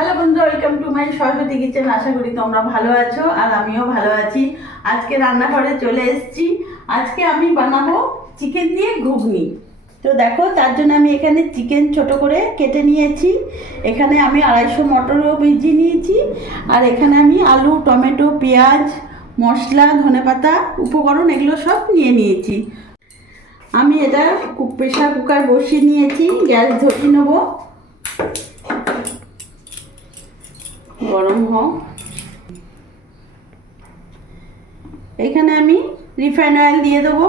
Hello বন্ধু, welcome to my Saraswati kitchen. আশা করি তোমরা ভালো আছো আর আমিও ভালো আছি। আজকে রান্নাঘরে চলে এসেছি। আজকে আমি বানাবো চিকেন দিয়ে ঘুগনি। তো দেখো, তার জন্য আমি এখানে চিকেন ছোট করে কেটে নিয়েছি। এখানে আমি 250 মটরও ভিজিয়ে নিয়েছি। আর এখানে আমি আলু, টমেটো, পেঁয়াজ, মশলা, ধনেপাতা, উপকরণ এগুলো সব নিয়ে নিয়েছি। আমি এটা প্রেশার কুকার বসিয়ে নিয়েছি। গ্যাস ধরিয়ে নেবো, গরম হোক। এখানে আমি রিফাইন অয়েল দিয়ে দেবো।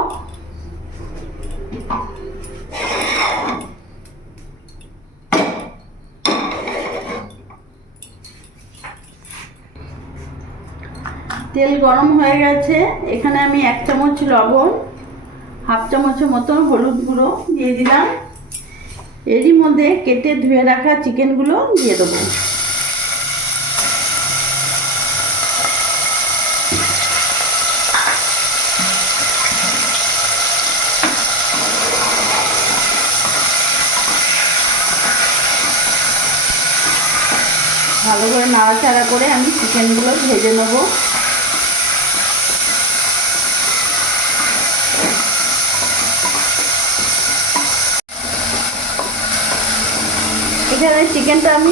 তেল গরম হয়ে গেছে। এখানে আমি 1 চামচ লবণ, হাফ চামচের মতো হলুদ গুঁড়ো দিয়ে দিলাম। এরই মধ্যে কেটে ধুয়ে রাখা চিকেনগুলো দিয়ে দেবো। ভালো করে নাড়াচাড়া করে আমি চিকেনগুলো ভেজে নেব। এখানে চিকেনটা আমি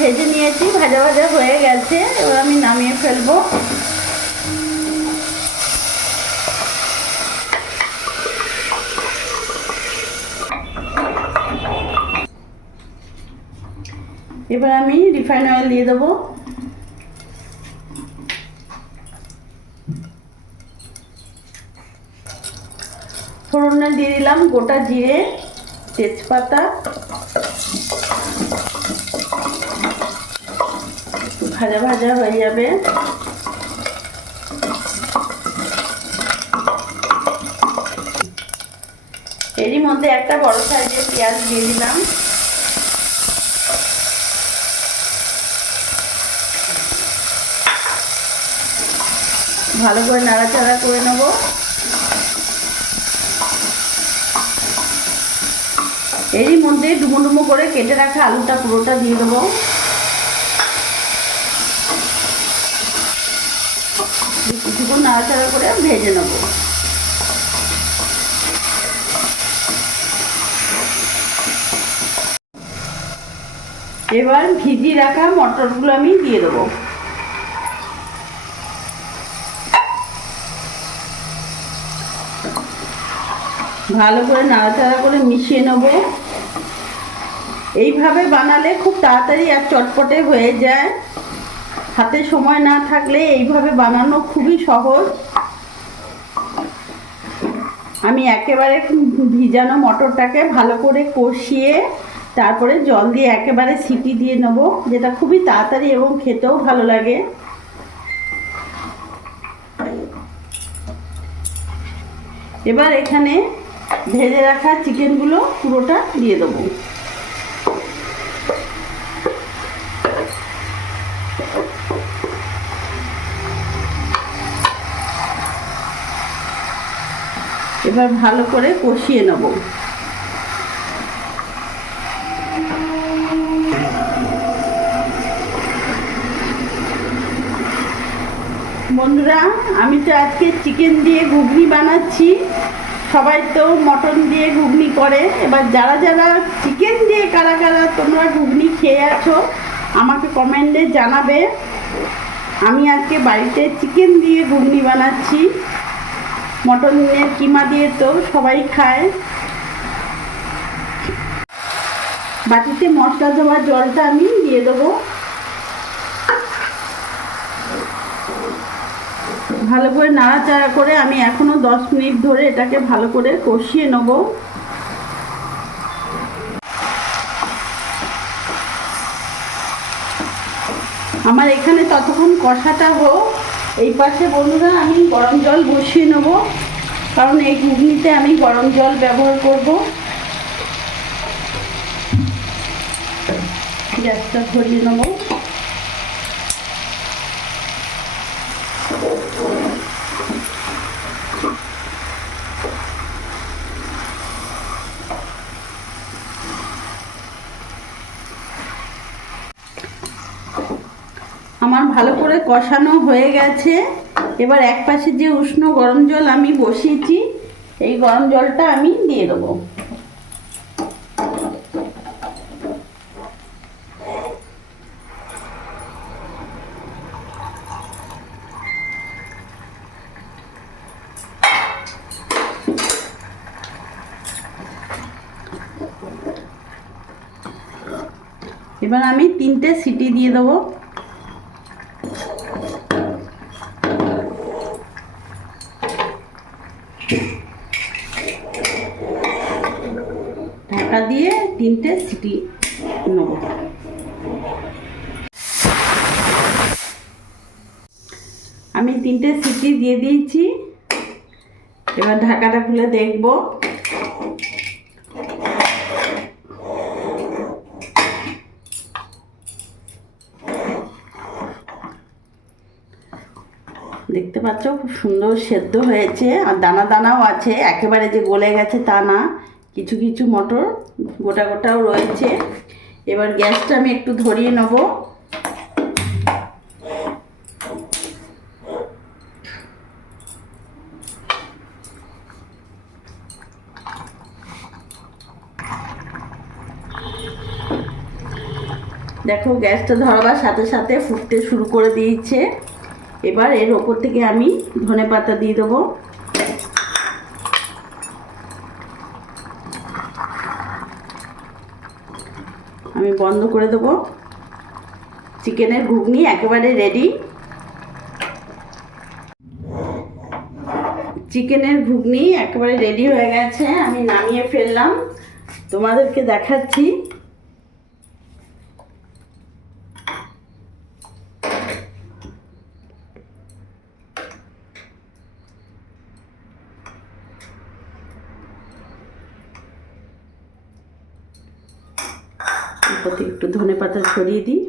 ভেজে নিয়েছি, ভাজা ভাজা হয়ে গেছে। এবার আমি নামিয়ে ফেলবো। এবার আমি রিফাইন অয়েল দিয়ে দেবো। ফোড়নে দিয়ে দিলাম গোটা জিরে, তেজপাতা, ভাজা ভাজা হয়ে যাবে। এরই মধ্যে একটা বড় সাইজের পেঁয়াজ দিয়ে দিলাম। ভালো করে নাড়াচাড়া করে নেব। এরই মধ্যে ডুমো ডুমো করে কেটে রাখা আলুটা পুরোটা দিয়ে দেবো। কিছুক্ষণ নাড়াচাড়া করে ভেজে নেব। এবার ভিজিয়ে রাখা মটরগুলো আমি দিয়ে দেবো। ভালো করে নাড়াচাড়া করে মিশিয়ে নেব। এইভাবে বানালে খুব তাড়াতাড়ি আর চটপটে হয়ে যায়। হাতে সময় না থাকলে এইভাবে বানানো খুবই সহজ। আমি একেবারে ভিজানো মটরটাকে ভালো করে কষিয়ে তারপরে জল দিয়ে একেবারে সিটি দিয়ে নেব, যেটা খুবই তাড়াতাড়ি এবং খেতেও ভালো লাগে। এবার এখানে ভেজে রাখা চিকেনগুলো পুরোটা দিয়ে দেবো। এবার ভালো করে কষিয়ে নেব। বন্ধুরা, আমি তো আজকে চিকেন দিয়ে ঘুগনি বানাচ্ছি। সবাই তো মটন দিয়ে ঘুগনি করে। এবার যারা যারা চিকেন দিয়ে কারা কারা তোমরা ঘুগনি খেয়ে আছো আমাকে কমেন্টে জানাবে। আমি আজকে বাড়িতে চিকেন দিয়ে ঘুগনি বানাচ্ছি। মটনের কিমা দিয়ে তো সবাই খায়। বাটিতে মশলা ধোয়া জলটা আমি দিয়ে দেবো। ভালো করে নাড়াচাড়া করে আমি এখনো 10 মিনিট ধরে এটাকে ভালো করে কষিয়ে নেব। আমার এখানে ততক্ষণ কষাটা হোক। এই পাশে বন্ধুরা আমি গরম জল বসিয়ে নেব, কারণ এই ঘুগনিতে আমি গরম জল ব্যবহার করব। গ্যাসটা ধরিয়ে নেব। আমার ভালো করে কষানো হয়ে গেছে। এবার এক পাশে যে উষ্ণ গরম জল আমি বসিয়েছি, এই গরম জলটা আমি দিয়ে দেবো। এবার আমি 3টে সিটি দিয়ে দেবো। ঢাকা দিয়ে 3টে সিটি নেব। আমি 3টে সিটি দিয়ে দিয়েছি। এবার ঢাকাটা খুলে দেখব। দেখতে পাচ্ছ খুব সুন্দর সেদ্ধ হয়েছে, আর দানা দানাও আছে, একেবারে যে গলে গেছে তা না, কিছু কিছু মটর গোটা গোটাও রয়েছে। এবার গ্যাসটা আমি একটু ধরিয়ে নেব। দেখো গ্যাসটা ধরাবার সাথে সাথে ফুটতে শুরু করে দিয়েছে। এবার এর ওপর থেকে আমি ধনেপাতা দিয়ে দেবো। আমি বন্ধ করে দেবো। চিকেনের ঘুগনি একেবারে রেডি। চিকেনের ঘুগনি একেবারে রেডি হয়ে গেছে, আমি নামিয়ে ফেললাম, তোমাদেরকে দেখাচ্ছি। উপর থেকে একটু ধনেপাতা ছড়িয়ে দিই।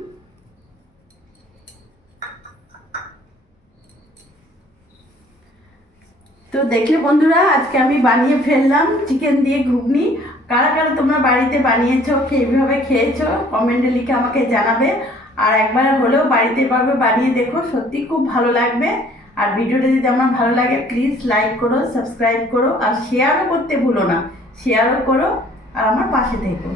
তো দেখলে বন্ধুরা, আজকে আমি বানিয়ে ফেললাম চিকেন দিয়ে ঘুগনি। কারা কারা তোমরা বাড়িতে বানিয়েছো, এইভাবে খেয়েছো, কমেন্টে লিখে আমাকে জানাবে। আর একবার হলেও বাড়িতে এভাবে বানিয়ে দেখো, সত্যি খুব ভালো লাগবে। আর ভিডিওটা যদি আমার ভালো লাগে প্লিজ লাইক করো, সাবস্ক্রাইব করো, আর শেয়ারও করতে ভুলো না। শেয়ারও করো আর আমার পাশে থেকো।